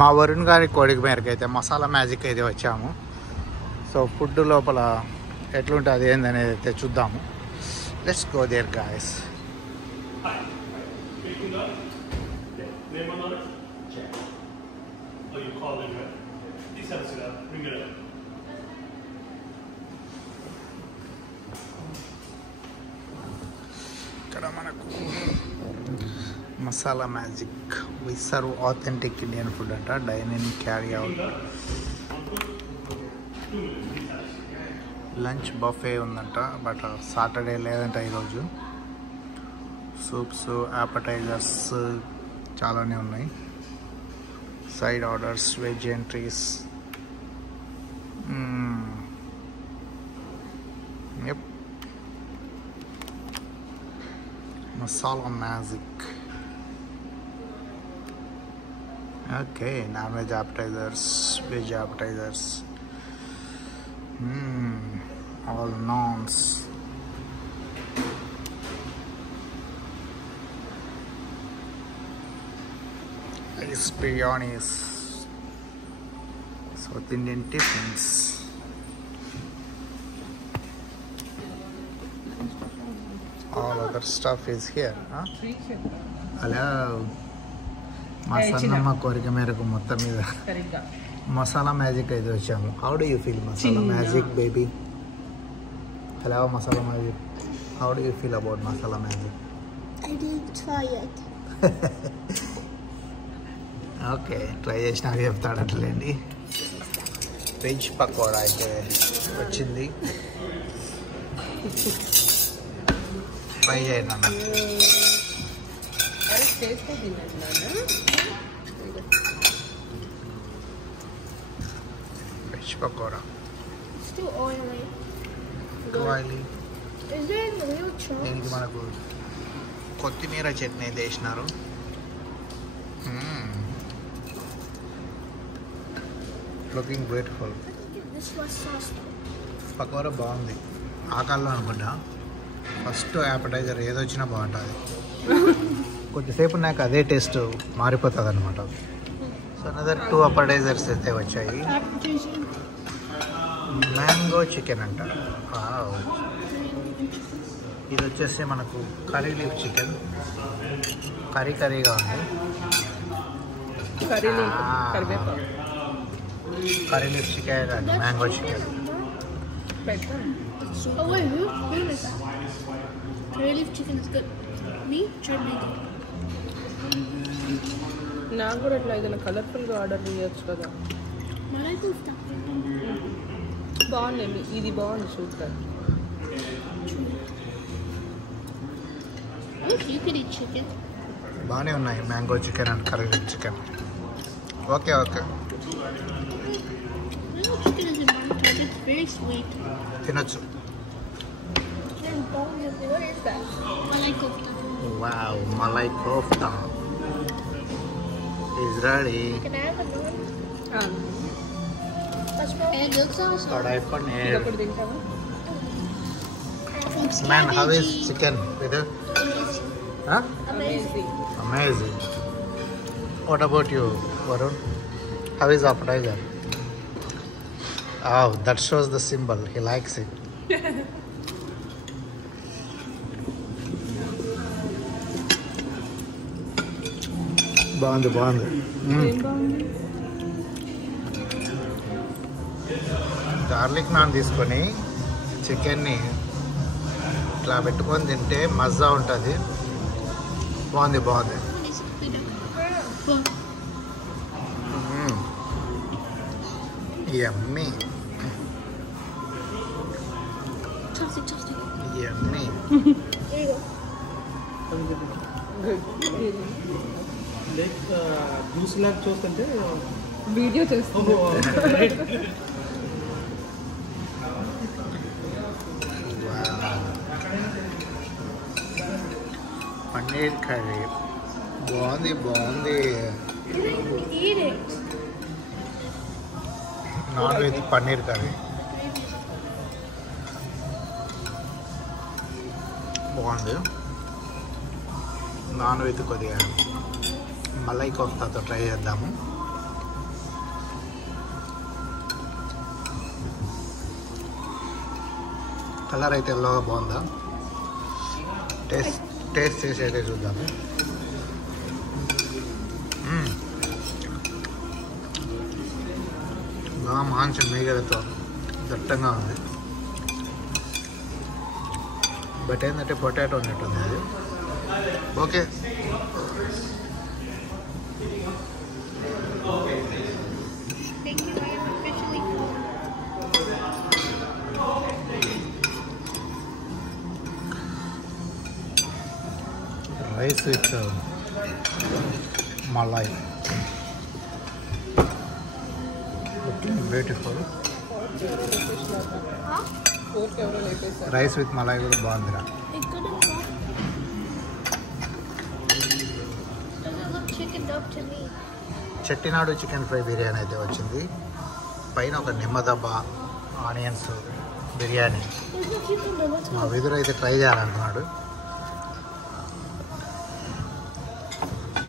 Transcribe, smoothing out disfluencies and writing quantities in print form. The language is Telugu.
మా వరుణ్ గారి కోడికి మేరకు అయితే మసాలా మ్యాజిక్ అయితే వచ్చాము. సో ఫుడ్ లోపల ఎట్లుంటుంది ఏందనేది అయితే చూద్దాము. Let's go there guys. ఇక్కడ మనకు Masala Magic we serve authentic Indian food అంట. Dine in, carry out, lunch buffet ఉందంట. బట్ సాటర్డే లేదంట ఈరోజు. సూప్స్, యాపటైజర్స్ చాలానే ఉన్నాయి. Side orders, veg entrees. Masala magic. Okay, non-veg appetizers, veg appetizers. All nons. Rice biryanis. South Indian tiffins. All other stuff is here. Hello. మా సన్నమ్మ కోరిక మేరకు మొత్తం మీద మసాలా మ్యాజిక్ అయితే వచ్చాము. How do you feel masala magic baby? Hello masala magic, how do you feel about masala magic? I didn't try it. Okay, try చేసినాక చెప్తాడట్లేండి. వెజ్ పకోడా అయితే వచ్చింది. ట్రై చేయండి అన్న. Veg pakoda. It's too oily. Oily. Is there any real chunks? దీనికి మనకు కొత్తిమీర చట్నీ వేసినారు. Looking beautiful. This was sauce. Pakoda బాగుంది. ఆకాల్లో అనుకుంటా ఫస్ట్ యాపటైజర్ ఏదొచ్చినా బాగుంటుంది. కొద్దిసేపు నాకు అదే టేస్ట్ మారిపోతుంది అనమాట. సో అనదర్ 2 అపటైజర్స్ అయితే వచ్చాయి. మ్యాంగో చికెన్ అంట. ఇది వచ్చేసి మనకు కర్రీ లీఫ్ చికెన్. కర్రీగా ఉంది. Curry leaf chicken and mango chicken. Oh wait, who is that? Curry leaf chicken is good. Me? Try making it. నాకు కూడా అట్లా ఏదైనా కలర్ఫుల్గా ఆర్డర్ చేయొచ్చు కదా. బాగుంది, ఇది బాగుంది super. You could eat chicken. బాగానే ఉన్నాయి mango chicken and curry leaf chicken. Okay. Mango chicken is important. It's very sweet. తినొచ్చు. What is that? Malai kofta. Wow, malai kofta is ready. Can I have another? And milk sauce? కడాయి పన్నీర్. ఇప్పుడు తింటావా? Man, how is chicken with it? Huh? Amazing. Amazing. What about you, Varun? How is appetizer? Oh, that shows the symbol. He likes it. బాగుంది. గార్లిక్ నాన్ తీసుకొని చికెన్ని ఇట్లా పెట్టుకొని తింటే మజా ఉంటుంది. బాగుంది. యమ్మీ. Chopstick. Yummy. There you go. Like juice లాగా చూస్తుంటే వీడియో చేస్తుంది. పన్నీర్ కర్రీ బాగుంది. You didn't even eat it. Non veg paneer curry బాగుంది. నాన్ వెజ్ కొద్దిగా మలై కోఫ్తాతో ట్రై చేద్దాము. కలర్ అయితే ఎల్లోగా బాగుందా? టేస్ట్ చేసి అయితే చూద్దాము. బాగా మంచి మీగడతో దట్టంగా ఉంది. బట్ ఏంటంటే పొటాటో ఉన్నట్టుంది అది. Okay, Thank you, I am officially full. Rice with Malay, beautiful. Huh? Fork ఎవరో లేపేసారు. రైస్ విత్ మలాయ్ కూడా బాగుందిరా. It couldn't go. Doesn't look chickened up to me. Chettinad chicken fry biryani అయితే వచ్చింది. పైన ఒక నిమ్మదబ్బ, onions biryani. There's no cucumber. Let's మా go. విదురు అయితే ట్రై చేయాలనుకున్నాడు.